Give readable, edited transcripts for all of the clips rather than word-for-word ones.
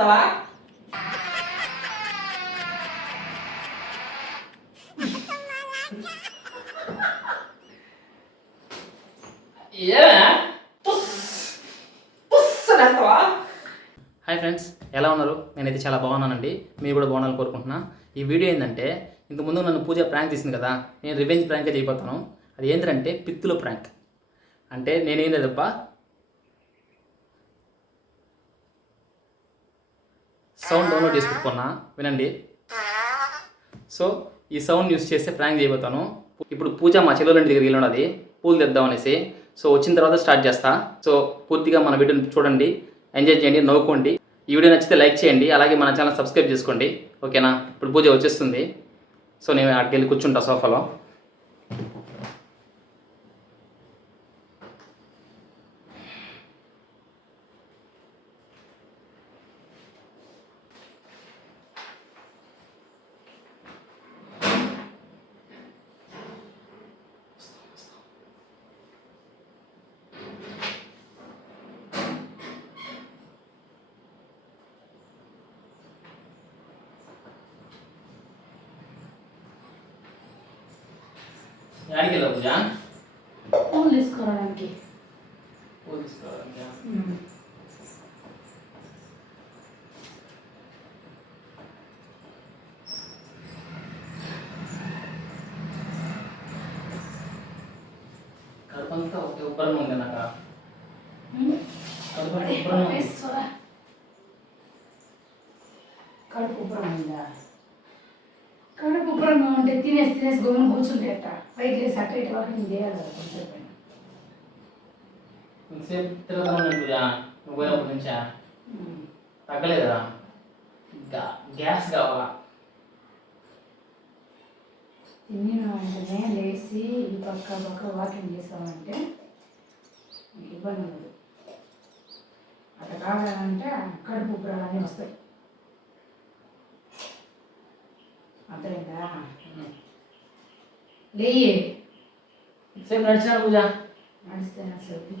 వస్తావా? Hi friends, ఎలా ఉన్నారు? నేనైతే చాలా బాగున్నానండి. మీరు కూడా బాగున్నాను కోరుకుంటున్నా. ఈ వీడియో ఏంటంటే, ఇంతకుముందు నన్ను పూజ ప్రాంక్ తీసింది కదా, నేను రివెంజ్ ప్రాంకే చేయబోతాను. అది ఏంటంటే పిత్తుల ప్రాంక్. అంటే నేనేం లేదప్ప, సౌండ్ డౌన్లోడ్ చేసి పెట్టుకున్నా, వినండి. సో ఈ సౌండ్ యూస్ చేస్తే ప్రాంక్ చేయబోతాను. ఇప్పుడు పూజ మా చెల్లెల ఇంటి దగ్గరికి వెళ్ళినది పూలు తెద్దామనేసి. సో వచ్చిన తర్వాత స్టార్ట్ చేస్తా. సో పూర్తిగా మన వీడియోని చూడండి, ఎంజాయ్ చేయండి, నవ్వుకోండి. ఈ వీడియో నచ్చితే లైక్ చేయండి, అలాగే మన ఛానల్ సబ్స్క్రైబ్ చేసుకోండి. ఓకేనా? ఇప్పుడు పూజ వచ్చేస్తుంది. సో నేను అక్కడికి వెళ్ళి కూర్చుంటా సోఫాలో. యాడికి వెళ్ళా పూజ? పూలు తీసుకోవడానికి. పూలు తీసుకోవడానికి కడుపంతా ఒక ఉబ్బరం ఉంది నాకు. కడుపంతా ఉబ్బరం ఉంది. కడుపు ఉబ్బరం ఉందా? కడుపు ఉబ్బరం ఉంటే తినేసి గమ్మున కూర్చుంటే అట్ట పైకి లేసి అట్ట ఇటు వాకింగ్ చేయాలి కదా కొంచెం. ఇంతసేపు తిరుగుతాను పూజ, నువ్వు పోయినప్పటి నుంచా తగ్గలేదా? గ్యాస్ కావాలా? తిన్న వెంటనే లేచి ఈ పక్క వాకింగ్ చేసామంటే నీకు ఇబ్బంది ఉండదు. అట్లా కావాలంటే కడుపు ఉబ్బరాలన్నీ వస్తాయి. అర్థమైందా? లేయి సేపు నడిచినా పూజ? నడిస్తే నడిచేది.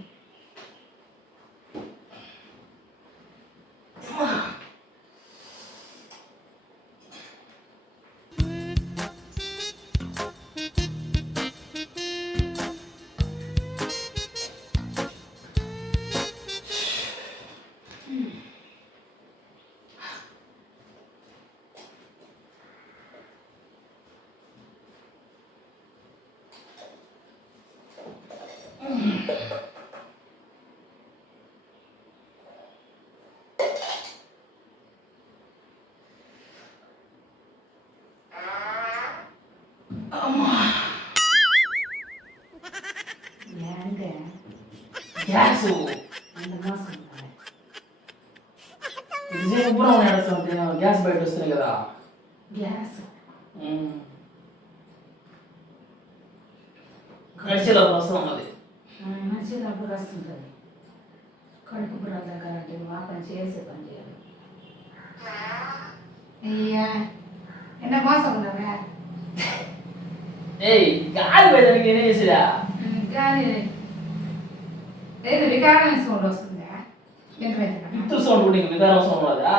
గ్యాస్ ఇదిసేపు కూడా నడుస్తుంది, గ్యాస్ బయట వస్తుంది కదా. గ్యాస్ నడిచేలోపు వస్తూ ఉన్నది. నడిచేటప్పుడు వస్తుంటుంది. కడుపు కూడా తగ్గాలంటే ఆ పని చేసే పని చేయాలి. అయ్యా ఎండ మోసం ఉన్నావా? ఏయ్ గాలి పోయేదానికి నేనే చేసిరా? గాలి లేదు, వికారం సౌండ్ వస్తుందా? పిత్తు సౌండ్ కూడా నీకు వికారం సౌండ్ రాదా?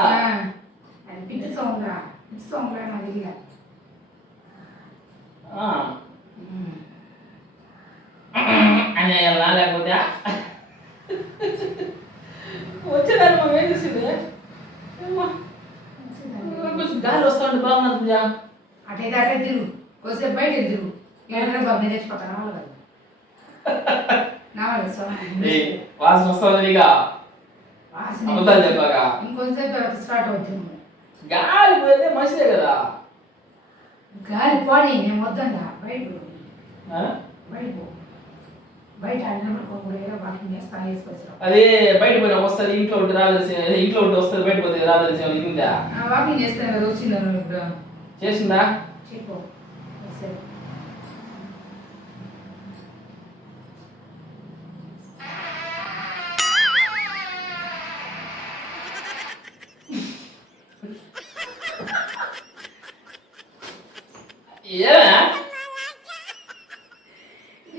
అది పిట్టు సౌండా? పిట్టు సౌండ్ నాకు తెలియదు. అని లేకపోతే వచ్చేదాన్ని మనం ఏం చేసింది? కొంచెం గాలి వస్తా ఉంటే బాగున్నది పూజ. అటైతే అటే తిరుగు, కొద్దిసేపు బయట తిరుగు. ఏమైనా బాబు నేను తెచ్చిపోతాను వాళ్ళు కదా నా వాళ్ళు వాసన వస్తుంది ఇక. అబద్ధాలు చెప్పాగా ఇంకొంచెంసేపు స్టార్ట్ అవుతుంది. గాలి పోతే మంచిదే కదా. గాలి పోనీ, నేను వద్దంగా బయట బయట పో. బయట ఆడినప్పుడు వాకింగ్ చేస్తాను వేసుకొచ్చాను. అదే బయట పోయినా వస్తుంది, ఇంట్లో ఉంటే రావాల్సి, ఇంట్లో ఉంటే వస్తుంది, బయట పోతే రావాల్సి ఉందా? వాకింగ్ చేస్తాను కదా, వచ్చిందా ఇప్పుడు? చేసిందా? చెప్పు.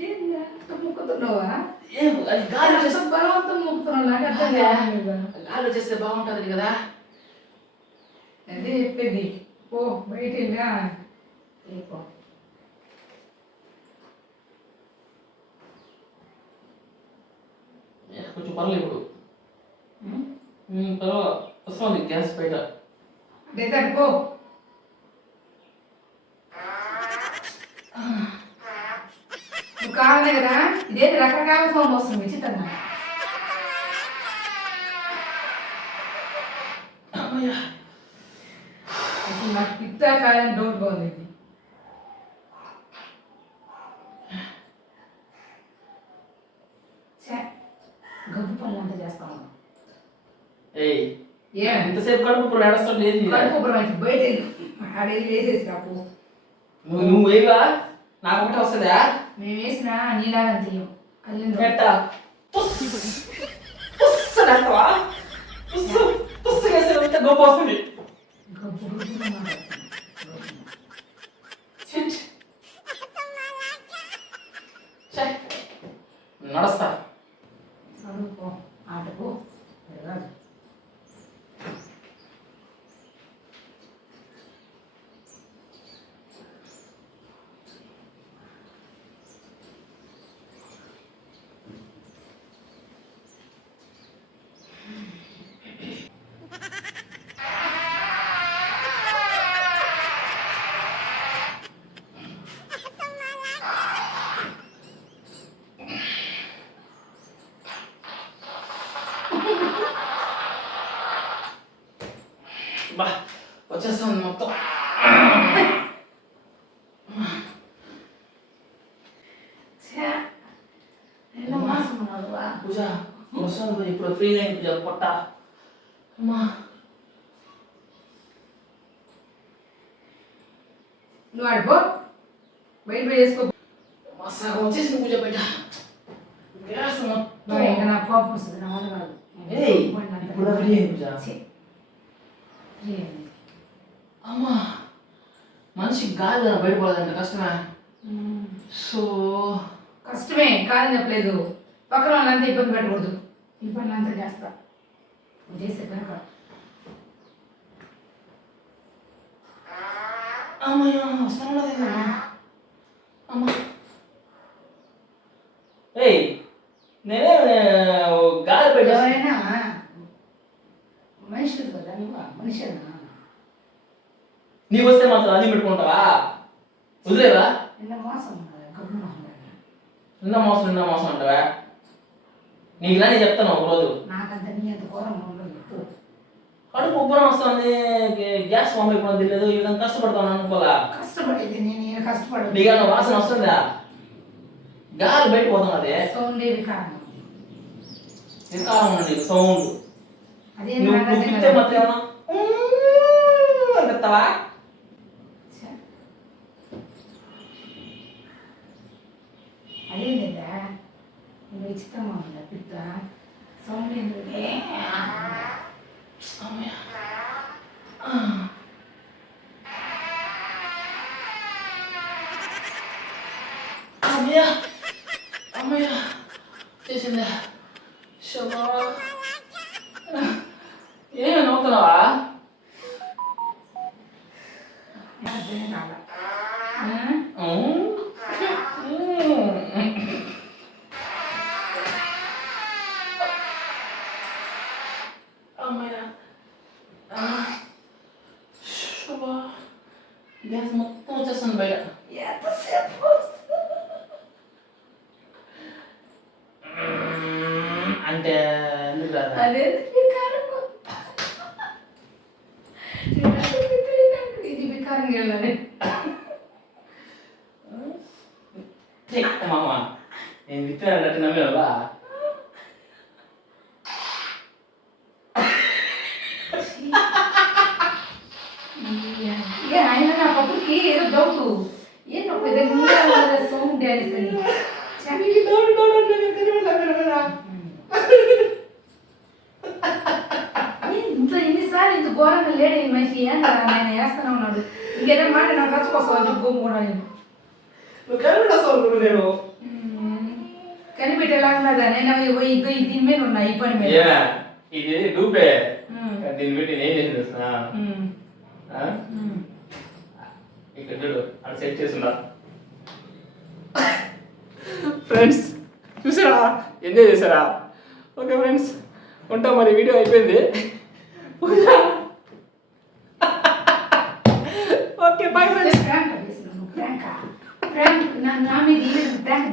ఏమే ముక్కుతున్నావా? అది గాలి బలవంతం ముక్కుతున్నావు. నాకు అర్థం కాదు. గాలి వచ్చేస్తే బాగుంటుంది కదా. అదే చెప్పేది ఓ బయట వెళ్ళా లేపో కొంచెం పర్లేదు ఇప్పుడు తర్వాత వస్తుంది గ్యాస్ బయట అదే తడుకో నువ్వు కావాలి కదా ఇదేంటి రకరకాల సౌండ్ వస్తుంది విచిత్రంగా అసలు నాకు పిత్తా కాదని డౌట్ బాగుంది ఇది గబ్బు పనులు అంతా చేస్తాను ఏయ్ ఏ ఎంతసేపు కడుపు నడుస్తాం లేదు కడుపుబ్బరం అయితే బయట ఆడేది వేసేసి రాపు నువ్వు వేయవా నాకు ఒకటి వస్తుందా మేము వేసినా నీలాగా తీయం కళ్ళు పెట్టా పుస్తేస్తావా పుస్తకం వేస్తే గొప్ప వస్తుంది గబ్బు గబ్బు నడుస్తా చదువుకో ఆటకు కాదు బా వచ్చేస్తుంది మొత్తం ఎలా మాసం ఉన్నావా పూజ వస్తుంది ఇప్పుడు ఫ్రీ అయింది పూజ పొట్ట అమ్మా నువ్వు ఆడిపో బయట పోయి వేసుకో మసాగా వచ్చేసింది పూజ బయట గ్యాస్ మొత్తం ఇంకా నా కోపం వస్తుంది నా వల్ల కాదు ఏయ్ ఇప్పుడు ఫ్రీ అయింది పూజ అమ్మా మనిషి గాలి బయటపడాలంటే కష్టమే సో కష్టమే కాదని చెప్పలేదు పక్కన వాళ్ళంతా ఇబ్బంది పెట్టకూడదు ఈ పనులు అంతా చేస్తా నువ్వు చేసే కనుక అమ్మయ్య వస్తాను అమ్మా ఏయ్ నేనే గాలి పెట్టా ఎవరైనా మనుషులు కదా నువ్వు మనిషినా నీకు వస్తే మాత్రం అది పెట్టుకుంటావా వదిలేదా నిన్న మోసం గబ్బు నిన్న మోసం అంటావా నీకు ఇలా నేను చెప్తాను ఒకరోజు నాకంత నీ అంత ఘోరంగా ఉండదు కడుపు ఉబ్బరం వస్తుంది గ్యాస్ ఫామ్ అయిపోవడం తెలియదు ఈ విధంగా కష్టపడతాను అనుకోదా కష్టపడేది నేను ఏం కష్టపడదు నీకన్నా వాసన వస్తుందా గాలి బయట పోతాం అదే సౌండ్ వికారం వికారం ఉంది సౌండ్ అదే నువ్వు పిలిస్తే మాత్రం ఏమన్నా అంటావా అదే లేదా నువ్వు విచిత్రంగా ఉందా పిత్త సౌండ్ ఎందుకు అమ్మయ్య అమ్మయ్య చేసిందా శబా ఏమి నవ్వుతున్నావా అర్థం కాదా అమ్మయ్య శబా గ్యాస్ మొత్తం వచ్చేస్తుంది బయట ఎంతసేపు అంటే ఎందుకు రాదా అదే వికారం ఇది వికారంగా వెళ్ళాలి మామ నేను విత్తనాలు నమ్మేవా ఆయన నా పప్పుకి ఏదో డౌట్ ఏం నొప్పి దగ్గర సౌండ్ డాడీ ఇంట్లో ఎన్నిసార్లు ఇంత ఘోరంగా లేడు ఈ మనిషి ఏం ఆయన వేస్తూనే ఉన్నాడు ఇంకేదో మాట నాకు రచ్చకోసం అని చెప్పు కూడా నేను కనిపెట్టేలాగా ఉన్నదా నేను దీని మీద ఉన్నా ఈ పని మీద ఇది డూపే దీన్ని పెట్టి నేను చేసి ఇక్కడ చూడు అక్కడ సెట్ చేసిందా ఫ్రెండ్స్, చూసారా ఎంజాయ్ చేశారా? ఓకే ఫ్రెండ్స్, ఉంటాం మరి, వీడియో అయిపోయింది. Okay bye friends. ప్రాంక్ చేస్తున్నాను, ప్రాంక్ నా మీద ప్రాంక్